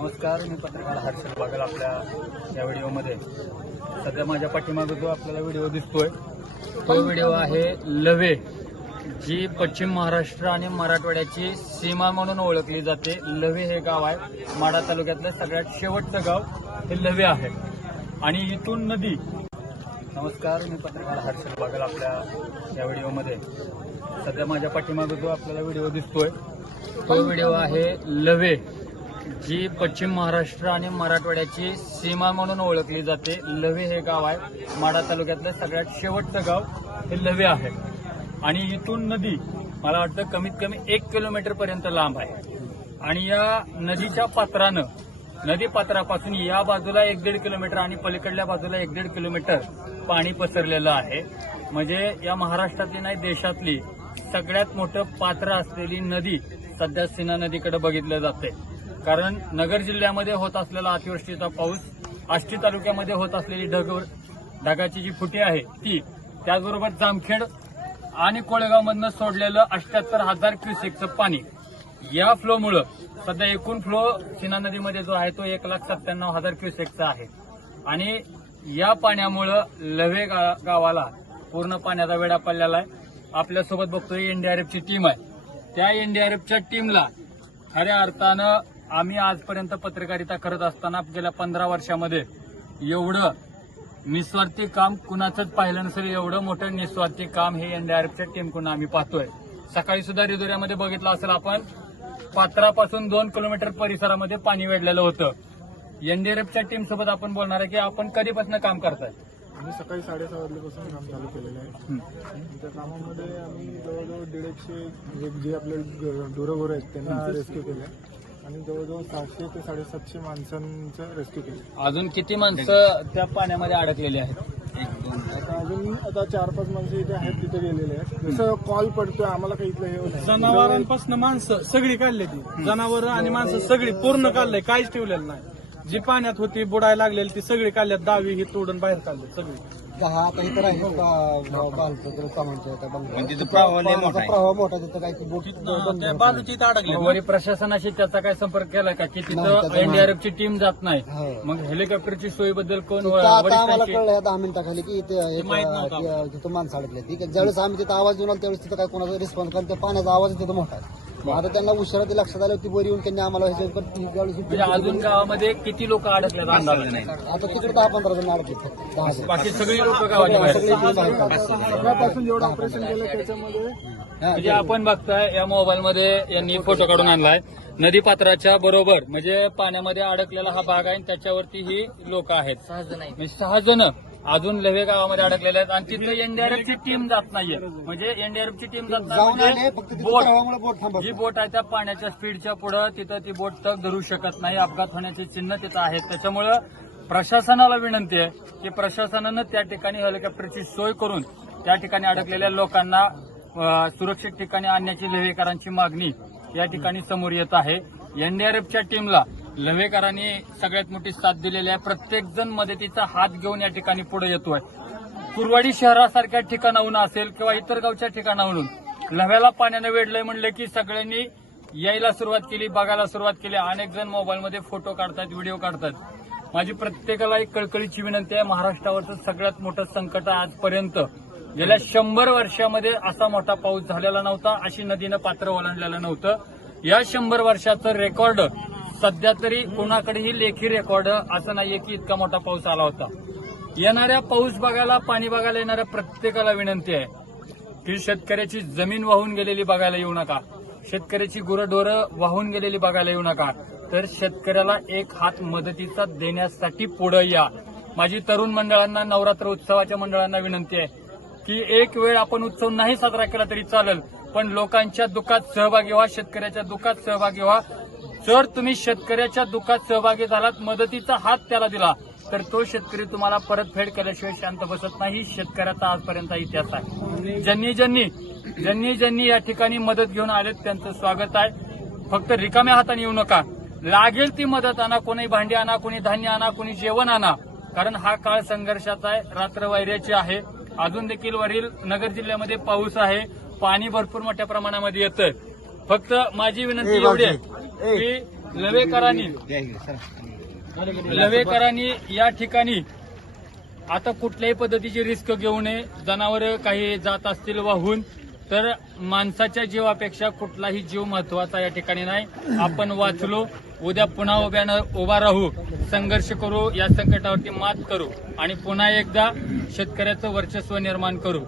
नमस्कार मी पत्रकार हर्षल बागल आपल्या या व्हिडिओमध्ये. सध्या माझ्या पाठीमागे जो आपल्याला व्हिडिओ दिसतोय तो व्हिडिओ आहे लवे जी पश्चिम महाराष्ट्र आणि मराठवाड्याची सीमा म्हणून ओळखली जाते. लवे हे गाव आहे. माडा तालुक्यातलं सगळ्यात शेवटचं गाव हे लवे आहे. आणि इथून नदी. नमस्कार मी पत्रकार हर्षल बागल आपल्या या व्हिडिओमध्ये. सध्या माझ्या पाठीमागे जो आपल्याला व्हिडिओ दिसतोय तो व्हिडिओ आहे लवे. जी पश्चिम महाराष्ट्र आणि मराठवाड्याची सीमा म्हणून ओळखली जाते लवे हे गाव आहे. माडा तालुक्यातलं सगळ्यात शेवटचं गाव हे लवे आहे. आणि इथून नदी मला वाटतं कमीत कमी एक किलोमीटर पर्यंत लांब आहे. आणि या नदीच्या पात्रानं नदी पात्रापासून या बाजूला एक दीड किलोमीटर आणि पलीकडल्या बाजूला एक दीड किलोमीटर पाणी पसरलेलं आहे. म्हणजे या महाराष्ट्रातली नाही देशातली सगळ्यात मोठं पात्र असलेली नदी सध्या सीना नदीकडे बघितलं जाते कारण नगर जिल्ह्यामध्ये होत असलेला अतिवृष्टीचा पाऊस आष्टी तालुक्यामध्ये होत असलेली ढग ढगाची जी फुटी आहे ती त्याचबरोबर जामखेड आणि कोळेगावमधनं सोडलेलं अठ्याहत्तर हजार क्युसेकचं पाणी. या फ्लोमुळं सध्या एकूण फ्लो सीना नदीमध्ये जो आहे तो एक लाख सत्त्याण्णव हजार क्युसेकचा आहे. आणि या पाण्यामुळं लव्हे गा- गावाला पूर्ण पाण्याचा वेढा पडलेला आहे. आपल्यासोबत बघतोय एनडीआरएफची टीम आहे. त्या एनडीआरएफच्या टीमला खऱ्या अर्थानं आम्ही आजपर्यंत पत्रकारिता करत असताना गेल्या पंधरा वर्षामध्ये एवढं निस्वार्थी काम कुणाचंच पाहिलं नसेल एवढं मोठं निस्वार्थी काम हे एनडीआरएफच्या टीमकडून आम्ही पाहतोय. सकाळी सुद्धा रिदोऱ्यामध्ये बघितलं असेल आपण पात्रापासून दोन किलोमीटर परिसरामध्ये पाणी वेढलेलं होतं. एनडीआरएफच्या टीम सोबत आपण बोलणार आहे की आपण कधीपासून काम करताय? आम्ही सकाळी साडेसहा वाजल्यापासून काम चालू केलेलं आहे. त्या कामामध्ये आम्ही जवळजवळ दीड एकशे म्हणजे जे आपले डोरगोर आहेत त्यांना रेस्क्यू केलं आणि जवळजवळ सहाशे ते साडेसातशे माणसांचं रेस्क्यू केलं. अजून किती माणसं त्या पाण्यामध्ये अडकलेली आहेत? आता अजून आता चार पाच माणसं इथे आहेत तिथे गेलेले आहेत. जसं कॉल पडतोय आम्हाला काही इथलं हे नाही. जनावरांपासून माणसं सगळी काढली ती. जनावर आणि माणसं सगळी पूर्ण काढलंय काहीच ठेवलेलं नाही. जी पाण्यात होती बुडायला लागलेली ती सगळी काढल्यात दहावी ही तोडून बाहेर काढली सगळी. दहा आता इथं राहील बालचं कमांडचं त्या म्हणजे तिथं प्रवाह लय मोठा आहे. प्रवाह मोठा तिथं काही बोट बंद त्या बालूची इथं अडकले. वरी प्रशासनाशी त्याचा काय संपर्क केलाय का? की नाही, तिथं त्याचा एनडीआरएफची टीम जात नाही. हो. मग हेलिकॉप्टरची सोयीबद्दल कोण तिथं आता आम्हाला वरिष्ठांशी कळलं या दहा मिनिटाखाली की इथे एक, माहीत नव्हतं. ती- तिथं माणसं अडकले. ती ज्यावेळेस आम्ही तिथं आवाज देऊन आलो त्यावेळेस तिथं काय कोणाचा रिस्पॉन्स कारण त्या पाण्याचा आवाज तिथं मोठा आहे. आता त्यांना उशिरा ते लक्षात आलं की वर येऊन त्यांनी आम्हाला ह्याच्यावर म्हणजे अजून गावामध्ये किती लोक अडकले अंदाज नाही आता तिकडे दहा पंधरा जण अडकले फक्त. दहा जण. बाकी सगळी लोक गावाच्या बाहेर. सगळे इकडे बाहेर. काढले. सकाळपासून जेवढं ऑपरेशन केलं त्याच्यामध्ये म्हणजे आपण बघताय या मोबाईल मध्ये यांनी फोटो काढून आणलाय. नदी पात्राच्या बरोबर म्हणजे पाण्यामध्ये अडकलेला हा भाग आहे आणि त्याच्यावरती ही लोक आहेत. म्हणजे सहा जण. अजून लव्हे गावामध्ये अडकलेले आहेत. आणि तिथं एनडीआरएफची टीम जात नाहीये. म्हणजे एनडीआरएफची टीम जात नाही तिथं बोट जी बोट आहे त्या पाण्याच्या स्पीडच्या पुढं तिथं ती बोट तग धरू शकत नाही. अपघात होण्याचे चिन्ह तिथं आहेत. त्याच्यामुळं प्रशासनाला विनंती आहे की प्रशासनानं त्या ठिकाणी हेलिकॉप्टरची सोय करून त्या ठिकाणी अडकलेल्या लोकांना सुरक्षित ठिकाणी आणण्याची लव्हेकरांची मागणी या ठिकाणी समोर येत आहे. एनडीआरएफच्या टीमला लवेकरांनी सगळ्यात मोठी साथ दिलेली आहे. प्रत्येकजण मदतीचा हात घेऊन या ठिकाणी पुढे येतोय. कुरवाडी शहरासारख्या ठिकाणाहून असेल किंवा इतर गावच्या ठिकाणाहून लव्याला पाण्यानं वेढलंय म्हणलं की सगळ्यांनी यायला सुरुवात केली बघायला सुरुवात केली. अनेक जण मोबाईलमध्ये फोटो काढतात व्हिडिओ काढतात. माझी प्रत्येकाला एक कळकळीची विनंती आहे. महाराष्ट्रावरचं सगळ्यात मोठं संकट आजपर्यंत. गेल्या शंभर वर्षामध्ये असा मोठा पाऊस झालेला नव्हता अशी नदीनं पात्र ओलांडलेलं नव्हतं. या शंभर वर्षाचं रेकॉर्ड सध्या तरी कोणाकडेही लेखी रेकॉर्ड असं नाहीये की इतका मोठा पाऊस आला होता. येणाऱ्या पाऊस बघायला पाणी बघायला येणाऱ्या प्रत्येकाला विनंती आहे की शेतकऱ्याची जमीन वाहून गेलेली बघायला येऊ नका. शेतकऱ्याची गुरंढोरं वाहून गेलेली बघायला येऊ नका. तर शेतकऱ्याला एक हात मदतीचा देण्यासाठी पुढे या. माझी तरुण मंडळांना नवरात्र उत्सवाच्या मंडळांना विनंती आहे की एक वेळ आपण उत्सव नाही साजरा केला तरी चालेल पण लोकांच्या दुःखात सहभागी व्हा शेतकऱ्याच्या दुःखात सहभागी व्हा. जर तुम्ही शेतकऱ्याच्या दुःखात सहभागी झालात मदतीचा हात त्याला दिला तर तो शेतकरी तुम्हाला परतफेड केल्याशिवाय शांत बसत नाही. शेतकऱ्याचा आजपर्यंत इतिहास आहे. ज्यांनी ज्यांनी ज्यांनी ज्यांनी या ठिकाणी मदत घेऊन आलेत त्यांचं स्वागत आहे. फक्त रिकाम्या हाताने येऊ नका. लागेल ती मदत आणा कोणी भांडी आणा कोणी धान्य आणा कोणी जेवण आणा. कारण हा काळ संघर्षाचा आहे रात्र वैर्याची आहे. अजून देखील वरील नगर जिल्ह्यामध्ये पाऊस आहे. पाणी भरपूर मोठ्या प्रमाणामध्ये येतं. फक्त माझी विनंती एवढी आहे. की लवेकरांनी. लवेकरांनी या ठिकाणी आता कुठल्याही पद्धतीची रिस्क घेऊ नये. जनावर काही जात असतील वाहून तर माणसाच्या जीवापेक्षा कुठलाही जीव महत्त्वाचा या ठिकाणी नाही. आपण वाचलो उद्या पुन्हा उभ्यानं उभा राहू संघर्ष करू या संकटावरती मात करू आणि पुन्हा एकदा शेतकऱ्याचं वर्चस्व निर्माण करू.